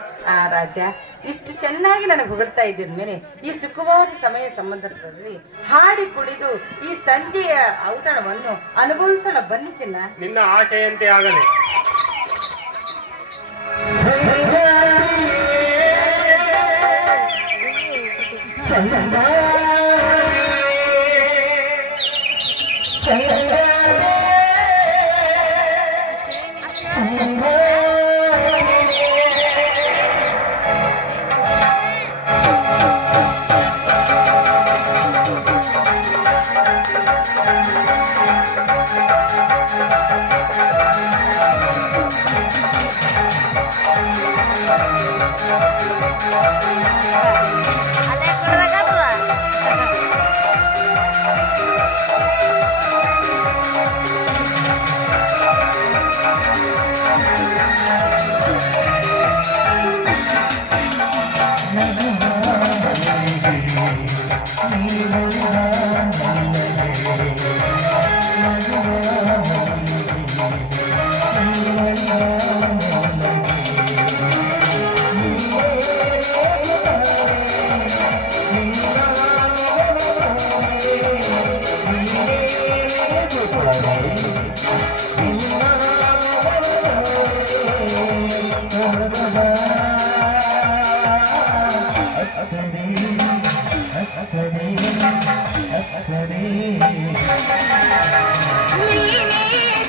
ಆ ರಾಜ, ಇಷ್ಟು ಚೆನ್ನಾಗಿ ನನಗೆ ಹೊಗಳ್ತಾ ಇದ್ದ ಮೇಲೆ ಈ ಸುಖವಾದ ಸಮಯ ಸಂಬಂಧದಲ್ಲಿ ಹಾಡಿ ಕುಡಿದು ಈ ಸಂಜೆಯ ಔತಣವನ್ನು ಅನುಭವಿಸೋಣ ಬನ್ನಿ ಚಿನ್ನ. ನಿನ್ನ ಆಶೆಯಂತೆ ಆಗಲಿ.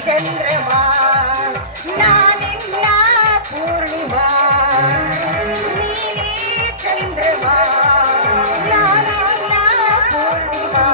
ಚಂದ್ರಮಾ ನಾನಿನ್ನ ಪೂರ್ಣಿಮಾ, ನೀನೇ ಚಂದ್ರಮಾ ನಾನಿನ್ನ ಪೂರ್ಣಿಮಾ,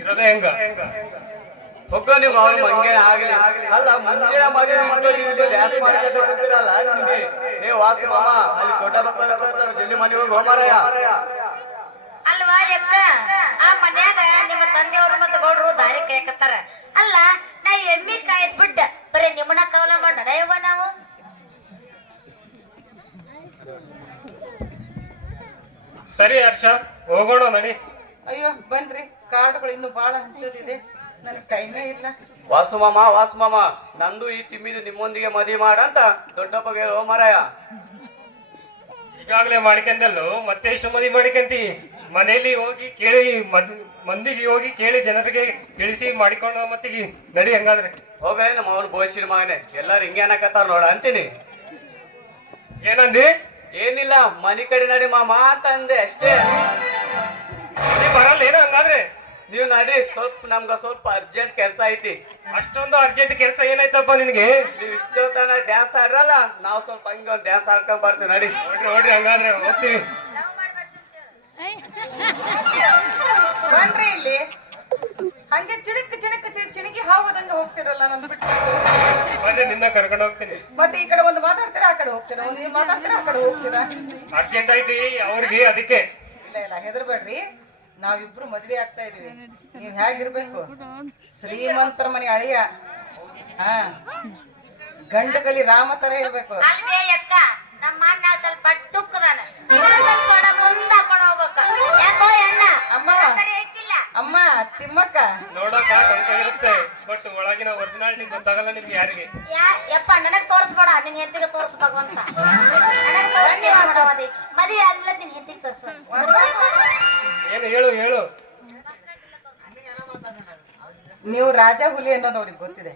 ಇರೋದೇ ಹೆಂಗ ಹೊಕ್ಕ ನೀವು ಅವ್ರ ಮಂಗೆ ಆಗ್ಲಿ ಅಲ್ಲ ಮುಂಜೆ ಮದುವೆ ಮಕ್ಕಳು ಡ್ಯಾನ್ಸ್ ಮಾಡ್ಕೊತ ಕೂತಿರಲ್ಲ ನಿಮಗೆ ನೀವು ವಾಸಿ ಮಾಮ ಅಲ್ಲಿ ದೊಡ್ಡ ಮಕ್ಕಳು ಜಲ್ದಿ ಮನೆ ಹೋಗಿ ಹೋಮಾರಯ್ಯ ಅಲ್ವಾ ಯಕ್ಕ ಆ ಮನ್ಯಾಗ ನಿಮ್ಮ ತಂದೆಯವರು ಮತ್ತೆ ಗೌಡ್ರು ದಾರಿ ಕಾಯಕತ್ತಾರ. ಅಲ್ಲ ನಾ ಎಮ್ಮಿ ಕಾಯದ್ ಬಿಟ್ಟ ಬರೀ ನಿಮ್ಮನ್ನ ಕವಲ ಮಾಡ ನಡೆಯವ ನಾವು. ಸರಿ ಹರ್ಷ, ಹೋಗೋಣ ನಡಿ. ಅಯ್ಯೋ ಬನ್ರಿ, ಕಾರ್ಡ್ಗಳು ಇನ್ನು ಬಹಳ ಹಂಚೋದಿದೆ, ನನಗೆ ಟೈಮೇ ಇಲ್ಲ. ವಾಸು ಮಾಮ ನಂದು ಈ ತಿಮ್ಮಿದು ನಿಮ್ಮೊಂದಿಗೆ ಮದುವೆ ಮಾಡಂತ ದೊಡ್ಡಪ್ಪಗೆ ಹೇಳೋ ಮಾರಾಯ. ಈಗಾಗಲೇ ಮಾಡ್ಕೊಂಡಲ್ಲು ಮತ್ತೆ ಎಷ್ಟು ಮದುವೆ ಮಾಡ್ಕೊಂತಿ? ಮನೆಯಲ್ಲಿ ಹೋಗಿ ಕೇಳಿ ಮಂದಿಗೆ ಹೋಗಿ ಕೇಳಿ ಜನರಿಗೆ ತಿಳಿಸಿ ಮಾಡಿಕೊಂಡು ಮತ್ತೆ ನಡಿ ಹಂಗಾದ್ರೆ. ಹೋಗೇ ನಮ್ಮ ಅವ್ರು ಬೋಸಿನ ಮಗನೆ ಎಲ್ಲಾರು ಹಿಂಗೆ ಅನ್ನಕತ್ತಾರ ನೋಡ ಅಂತೀನಿ. ಏನಂದಿ? ಏನಿಲ್ಲ ಮನಿ ಕಡೆ ನಡಿ ಮಾಮ ಅಂತ ಅಂದೆ ಅಷ್ಟೇ. ನೀ ಬರಲ್ಲ ಏನೋ ಹಂಗಾದ್ರೆ? ನೀವು ನಡಿ, ನಮ್ಗ ಸ್ವಲ್ಪ ಅರ್ಜೆಂಟ್ ಕೆಲಸ ಐತಿ. ಅಷ್ಟೊಂದು ಅರ್ಜೆಂಟ್ ಕೆಲಸ ಏನಾಯ್ತಪ್ಪ ನಿನಗೆ? ನೀವು ಇಷ್ಟೊತ್ತನ ಡ್ಯಾನ್ಸ್ ಆಡ್ರಲ್ಲ, ನಾವು ಸ್ವಲ್ಪ ಹಂಗ ಒಂದ್ ಡ್ಯಾನ್ಸ್ ಆಡ್ಕೊಂಡ್ ಬರ್ತೀವಿ ನಡಿ. ನೋಡ್ರಿ ಹಂಗಾದ್ರೆ ಹೋಗ್ತೀವಿ. ಬನ್ರಿ ಇಲ್ಲಿ. ಹಂಗೆ ಚಿಣಕಿ ಹಾವುದಂಗ ಹೋಗ್ತಿರಲ್ಲ ನನ್ನ ಬಿಟ್ಟು. ಮತ್ತೆ ನಿನ್ನ ಕರ್ಕೊಂಡು ಹೋಗ್ತೀನಿ. ಮತ್ತೆ ಈ ಕಡೆ ಒಂದು ಮಾತಾಡ್ತೀರಾ, ಆ ಕಡೆ ಹೋಗ್ತೀರಾ, ಒಂದು ಮಾತಾಡ್ತೀರಾ, ಆ ಕಡೆ ಹೋಗ್ತೀರಾ. ಅರ್ಜೆಂಟ್ ಐತಿ ಅವ್ರಿಗೆ, ಅದಕ್ಕೆ. ಇಲ್ಲ ಹೆದರ್ಬೇಡ್ರಿ, ನಾವಿಬ್ರು ಮದ್ವೆ ಆಗ್ತಾ ಇದೀವಿ. ನೀವ್ ಹೇಗಿರ್ಬೇಕು? ಶ್ರೀಮಂತರ ಮನೆ ಅಳಿಯ, ಹಾ, ಗಂಡಗಲಿ ರಾಮ ತರ ಇರ್ಬೇಕು. ಅಲ್ವೇ ಅಕ್ಕ, ನಮ್ಮ ಅಣ್ಣ ಸ್ವಲ್ಪ ಟುಕ್ಕದಾನ, ಸ್ವಲ್ಪ ಮುಂದ ಹಾಕೊಂಡು ಹೋಗ್ಬೇಕ. ಯಾಕೋ ಅಣ್ಣ ಅಮ್ಮ ಕಡೆ ಐತಿಲ್ಲ. ಅಮ್ಮ ತಿಮ್ಮಕ್ಕ ನೋಡಕ್ಕ ಸ್ವಲ್ಪ ಇರುತ್ತೆ, ಬಟ್ ಒಳಗಿನ ಒರಿಜಿನಾಲಿಟಿ ಗೊತ್ತಾಗಲ್ಲ ನಿಮ್ಗೆ ಯಾರಿಗೆ. ಯಪ್ಪ ನನಗ್ ತೋರ್ಸ್ಬೇಡ, ನಿನ್ ಹೆಂಡತಿಗೆ ತೋರ್ಸ್ ಭಗವಂತ. ನನಗ್ ತೋರಿಸಿ ಮದುವೆ ಆಗ್ಲಿಲ್ಲ, ನಿನ್ ಹೆಂಡತಿಗೆ ತೋರ್ಸು. ಏನು ಹೇಳು ಹೇಳು. ನೀವು ರಾಜ ಹುಲಿ ಅನ್ನೋದು ಅವ್ರಿಗೆ ಗೊತ್ತಿದೆ.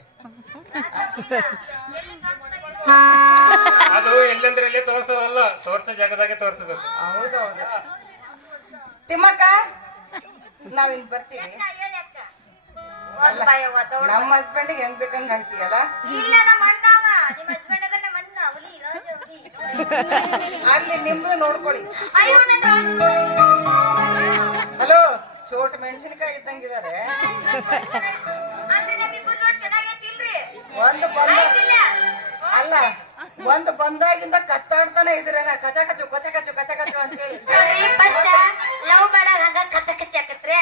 ಅದು ಎಲ್ಲಂದ್ರೆ ಎಲ್ಲೇ ತೋರ್ಸೋದಲ್ಲ, ತೋರ್ಸೋ ಜಾಗದಾಗೆ ತೋರ್ಸಬೇಕು. ಹೌದೌದು. ತಿಮ್ಮಕ್ಕ ನಾವಿನ್ ಬರ್ತೀವಿ. ನಮ್ಮ ಹಸ್ಬೆಂಡಿಗೆ ಹೆಂಗ್ ಬೇಕಂಗ್ ಕಾಣ್ತೀಯಲ್ಲ. ಇಲ್ಲ ನಮ್ಮ ಅಣ್ಣವ, ನಿಮ್ಮ ಹಸ್ಬೆಂಡ್ ಅದ ನಮ್ಮ ಅಣ್ಣ, ಹುಲಿ ರಾಜ ಹುಲಿ. ಅಲ್ಲಿ ನಿಮ್ದು ನೋಡ್ಕೊಳ್ಳಿ. ಅಯ್ಯೋ ನನ್ನ ಹಲೋ, ಚೋಟ್ ಮೆಣಸಿನಕಾಯಿ ಇದ್ದಂಗಿದ್ದಾರೆ. ಅಂದ್ರೆ ನಮ್ಮಿಬ್ಬರು ನೋಡಿ ಚೆನ್ನಾಗೈತಿಲ್ರಿ. ಒಂದು ಬಂದ ಅಲ್ಲ, ಒಂದು ಬಂದಾಗಿಂದ ಕತ್ತಾಡ್ತಾನೆ ಇದ್ರೇನ ಕಚ ಕಚು ಅಂತ ಹೇಳಿ. ಫಸ್ಟ್ ಲವ್ ಮಾಡಾಗ ಹಂಗ ಕಚ್ಚ ಕಚ್ಚಿ ಹಾಕತ್ರಿ.